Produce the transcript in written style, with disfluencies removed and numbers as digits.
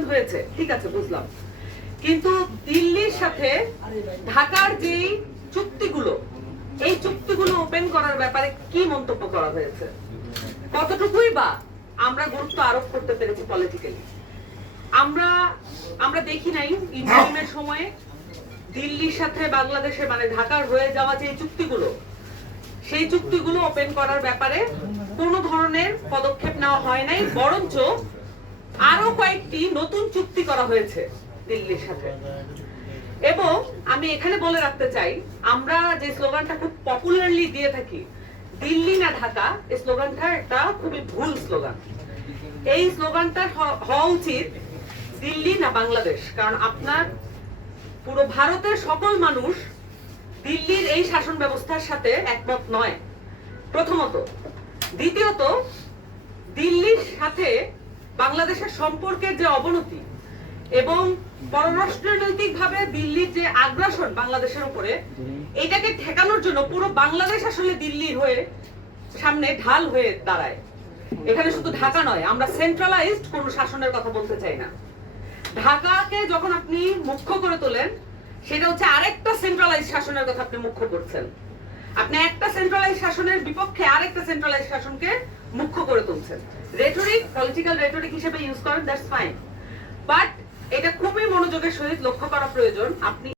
Open হয়েছে, ঠিক আছে, বুঝলাম, কিন্তু দিল্লির সাথে ঢাকার যে চুক্তিগুলো, এই চুক্তিগুলো ওপেন করার ব্যাপারে কি মন্তব্য করা হয়েছে, কতটুকুই বা আমরা গুরুত্ব আরোপ করতে পেরেছি পলিটিক্যালি? আমরা দেখি নাই ইন্টারিমের সময়ে দিল্লির সাথে বাংলাদেশের মানে ঢাকার হয়ে যাওয়া যে চুক্তিগুলো, সেই চুক্তিগুলো ওপেন করার ব্যাপারে কোনো ধরনের পদক্ষেপ নেওয়া হয় নাই, বরঞ্চ আরো কয়েকটি নতুন চুক্তি করা হয়েছে দিল্লির সাথে। এবং আমি এখানে বলে রাখতে চাই, আমরা যে স্লোগানটা খুব পপুলারলি দিয়ে থাকি, দিল্লি না ঢাকা, এই স্লোগানটা একটা খুবই ভুল স্লোগান। এই স্লোগানটা হওয়া উচিত দিল্লি না বাংলাদেশ, কারণ আপনার পুরো ভারতের সকল মানুষ দিল্লির এই শাসন ব্যবস্থার সাথে একমত নয়, প্রথমত। দ্বিতীয়ত, দিল্লির সাথে বাংলাদেশের সম্পর্কের যে অবনতি এবং পররাষ্ট্রনৈতিকভাবে দিল্লির যে আগ্রাসন বাংলাদেশের উপরে, এটাকে ঠেকানোর জন্য পুরো বাংলাদেশ আসলে দিল্লির হয়ে সামনে ঢাল হয়ে দাঁড়ায়। এখানে শুধু ঢাকা নয়, আমরা সেন্ট্রালাইজড কোন শাসনের কথা বলতে চাই না। ঢাকাকে যখন আপনি মুখ্য করে তোলেন, সেটা হচ্ছে আরেকটা সেন্ট্রালাইজ শাসনের কথা আপনি মুখ্য করছেন। আপনি একটা সেন্ট্রালাইজ শাসনের বিপক্ষে আরেকটা সেন্ট্রালাইজ শাসনকে মুখ্য করে তুলছেন। রেটরিক, পলিটিক্যাল রেটরিক হিসেবে ইউজ করেন, দ্যাটস ফাইন, বাট এটা খুবই মনোযোগের সহিত লক্ষ্য করা প্রয়োজন। আপনি